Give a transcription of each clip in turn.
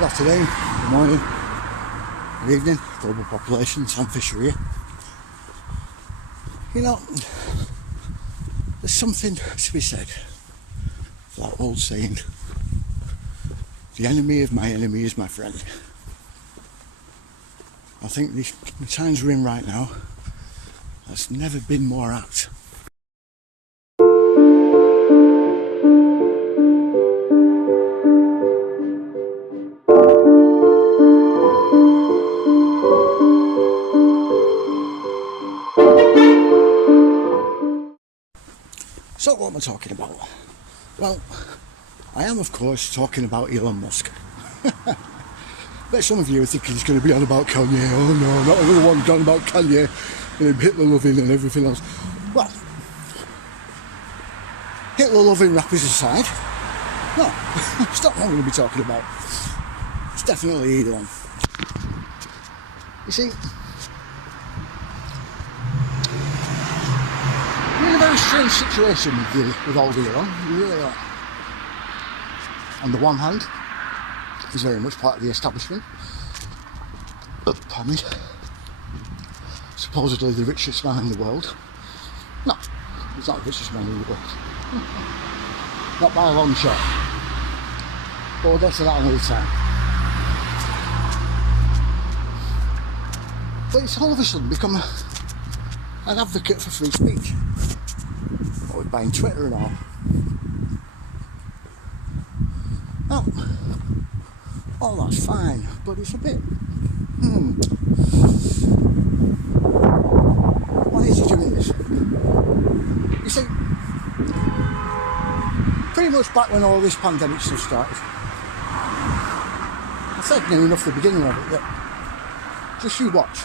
Good afternoon, good morning, good evening, global population. Sam Fisher here. You know, there's something to be said for that old saying, the enemy of my enemy is my friend. I think the times we're in right now has never been more apt. So what am I talking about? Well, I am of course talking about Elon Musk. Bet some of you are thinking he's going to be on about Kanye. Oh no, not another one gone about Kanye and Hitler loving and everything else. Well, Hitler loving rappers aside, no, it's not what I'm going to be talking about. It's definitely Elon. You see, you're in a very strange situation with old Elon. You really are. On the one hand, he's very much part of the establishment. Pardon me. Supposedly the richest man in the world. No, he's not the richest man in the world. Not by a long shot. But we'll get to that another time. But it's all of a sudden become an advocate for free speech. What with buying Twitter and all. Now, all that's fine, but it's a bit, why is he doing this? You see, pretty much back when all this pandemic stuff started, I said near enough the beginning of it that just you watch.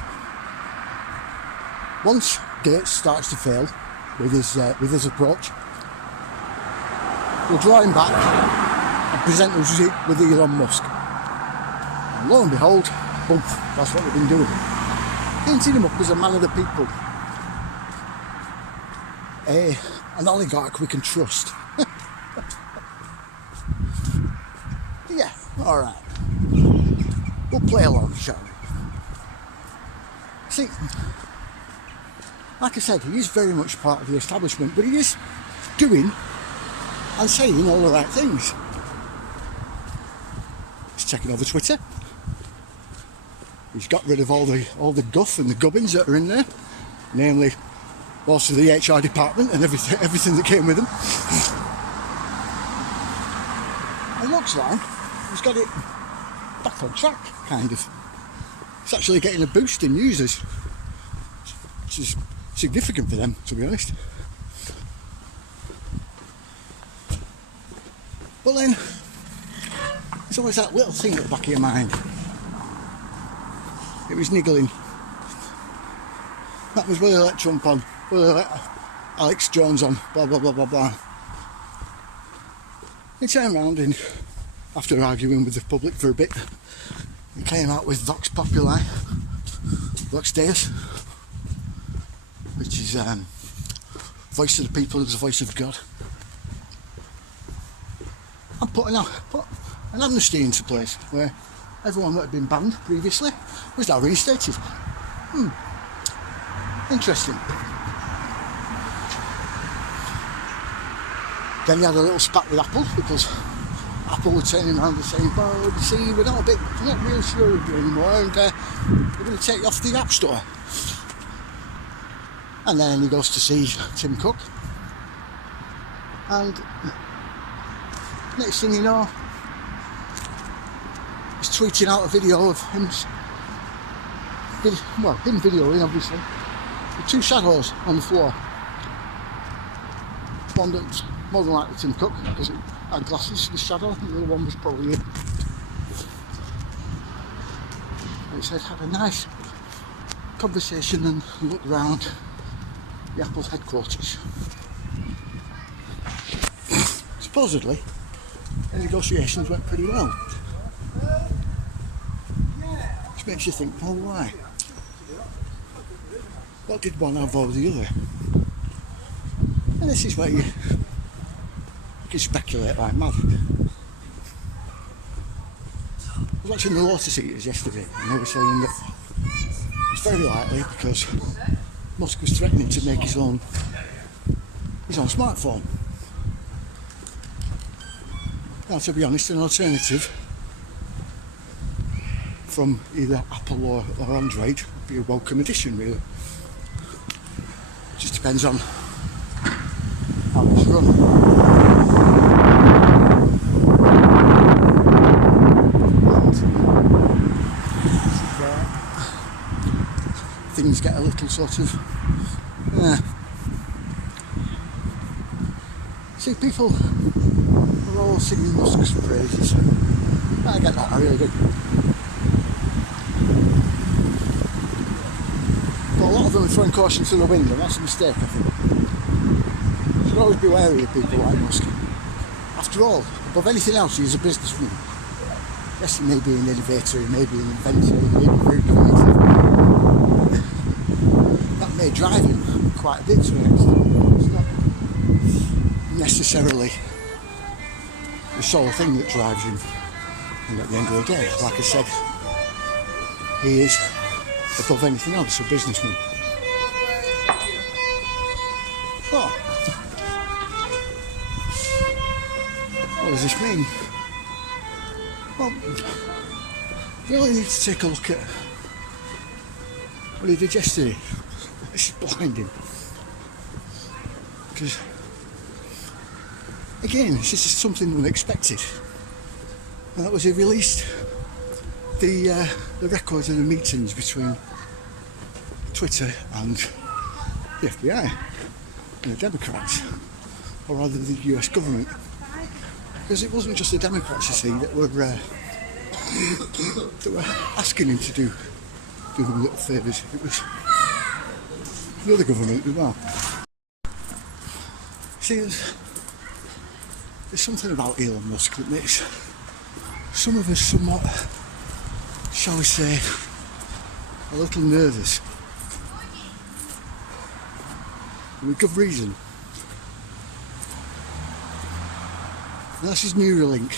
Once Gates starts to fail with his approach, we'll draw him back and present us with Elon Musk. And lo and behold, boom, that's what we've been doing. Painting him up as a man of the people. An oligarch we can trust. Yeah, alright. We'll play along, shall we? See, like I said, he is very much part of the establishment, but he is doing and saying all the right things. He's taking over Twitter. He's got rid of all the guff and the gubbins that are in there, namely most of the HR department and everything that came with them. It looks like he's got it back on track, kind of. It's actually getting a boost in users, which is significant for them, to be honest. But then, there's always that little thing at the back of your mind. It was niggling. That was whether they let Trump on, whether they let Alex Jones on, blah blah blah blah blah. He turned around and, after arguing with the public for a bit, he came out with Vox Populi, Vox Deus, which is voice of the people is the voice of God. I'm putting an amnesty into place where everyone that had been banned previously was now reinstated. Interesting. Then he had a little spat with Apple because Apple were turning around and saying, well, you see, we're not real sure of you anymore, and we're going to take you off the App Store. And then he goes to see Tim Cook, and next thing you know, he's tweeting out a video of him videoing, obviously, with two shadows on the floor. One that's more than likely Tim Cook, because it had glasses, the shadow, and the other one was probably him. And he said, had a nice conversation and looked round the Apple headquarters. Supposedly, the negotiations went pretty well. Which makes you think, well, why? What did one have over the other? And this is where you can speculate like mad. was watching the Lotus Eaters yesterday, and they were saying that it's very likely because Musk was threatening to make his own smartphone. Now, to be honest, an alternative from either Apple or Android would be a welcome addition, really. It just depends on how it's run. Things get a little sort of see, people are all singing Musk's praises. I get that, I really do. But a lot of them are throwing caution to the wind, and that's a mistake, I think. You should always be wary of people like Musk. After all, above anything else, he's a businessman. Yes, he may be an innovator, he may be an inventor, he may be very creative. That may drive him quite a bit to an extent. It's not necessarily the sole thing that drives him. And at the end of the day, like I said, he is, above anything else, a businessman. Oh. What does this mean? Well, you only need to take a look at what he did yesterday. This is blinding. Because, again, this is something unexpected. And that was he released the records of the meetings between Twitter and the FBI and the Democrats, or rather the US government. Because it wasn't just the Democrats, you see, that were asking him to do them little favours. It was the other government as well. See, there's something about Elon Musk that makes some of us somewhat, shall we say, a little nervous. And with good reason. And that's his Neurolink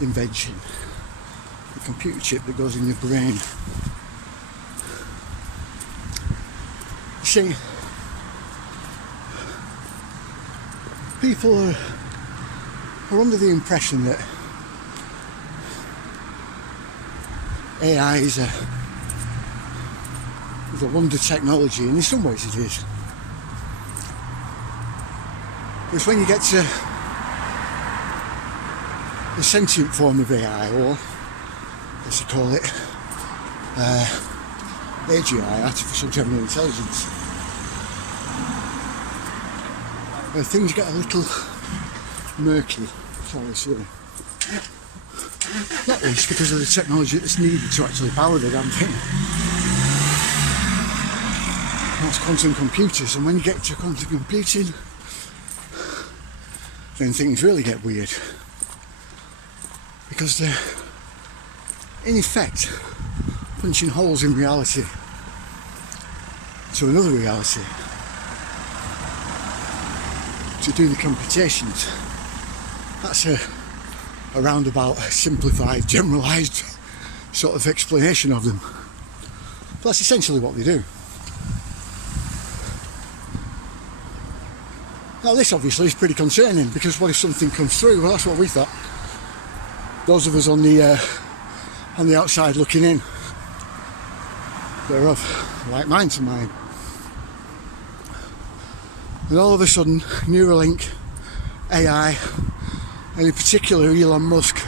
invention. The computer chip that goes in your brain. You see, people are under the impression that AI is a wonder technology, and in some ways it is. Because when you get to the sentient form of AI, or as they call it, AGI, artificial general intelligence, where things get a little murky, shall we say. Not least because of the technology that's needed to actually power the damn thing. That's quantum computers, and when you get to quantum computing, then things really get weird. Because they're, in effect, punching holes in reality to another reality to do the computations. That's a roundabout, simplified, generalised sort of explanation of them. But that's essentially what they do. Now this obviously is pretty concerning, because what if something comes through? Well, that's what we thought. Those of us on the outside looking in, they're of like mind to mind. And all of a sudden, Neuralink, AI, and in particular Elon Musk,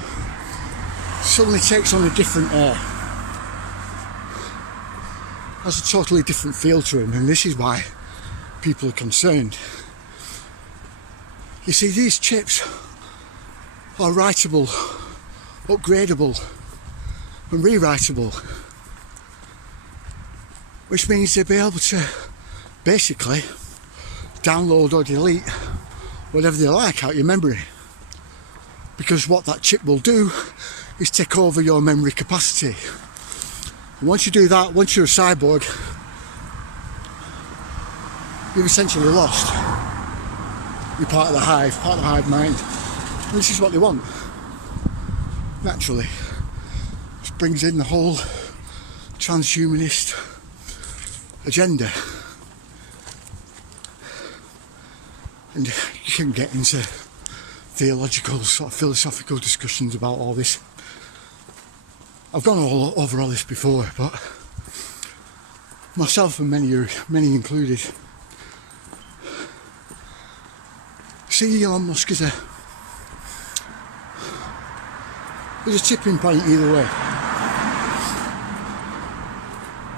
suddenly takes on a different air. Has a totally different feel to him, and this is why people are concerned. You see, these chips are writable, upgradable, and rewritable, which means they'll be able to basically download or delete whatever they like out your memory. Because what that chip will do is take over your memory capacity. And once you do that, once you're a cyborg, you've essentially lost. You're part of the hive mind. And this is what they want. naturally, just brings in the whole transhumanist agenda. And you can get into theological, sort of philosophical discussions about all this. I've gone over all this before, but myself and many included, see Elon Musk as a tipping point either way.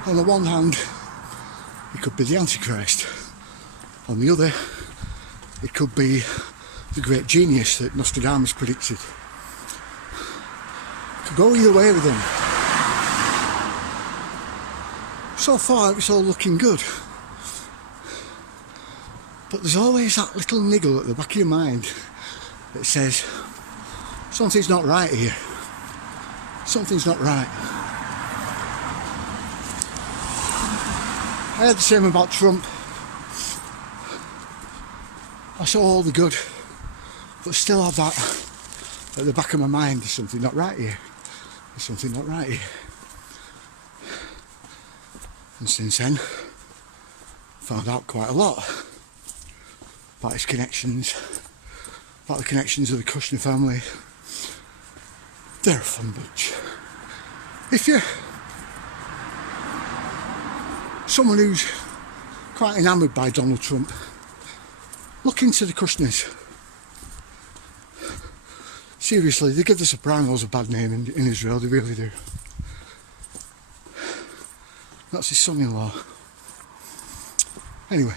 On the one hand, he could be the Antichrist. On the other, it could be the great genius that Nostradamus predicted. Could go either way with him. So far it's all looking good. But there's always that little niggle at the back of your mind that says, something's not right here. Something's not right. I had the same about Trump. I saw all the good, but still have that at the back of my mind, there's something not right here. There's something not right here. And since then, found out quite a lot about his connections, about the connections of the Kushner family. They're a fun bunch. If you're someone who's quite enamoured by Donald Trump, look into the Kushners. Seriously, they give the Sopranos a bad name in Israel, they really do. That's his son-in-law. Anyway.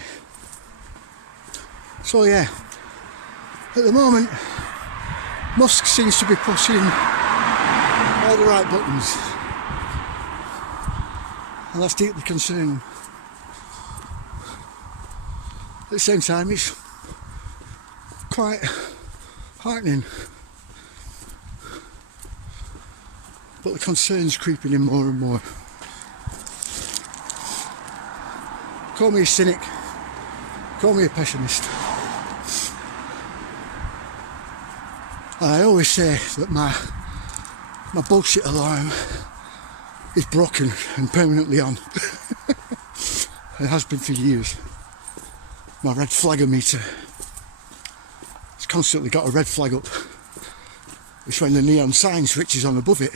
So yeah, at the moment, Musk seems to be pushing all the right buttons. And that's deeply concerning. At the same time, it's quite heartening. But the concern's creeping in more and more. Call me a cynic, call me a pessimist. And I always say that my bullshit alarm is broken and permanently on. It has been for years. My red flagger-meter, it's constantly got a red flag up. It's when the neon sign switches on above it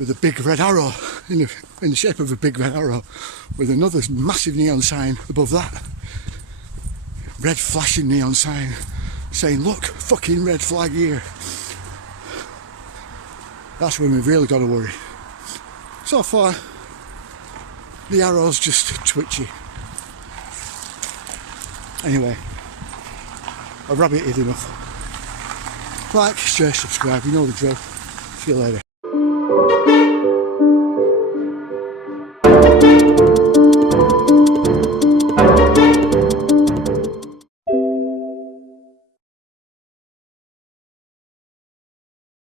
with a big red arrow in the shape of a big red arrow with another massive neon sign above that. Red flashing neon sign saying, look, fucking red flag here. That's when we've really got to worry. So far, the arrow's just twitchy. Anyway, I've rabbited enough. Like, share, subscribe, you know the drill. See you later.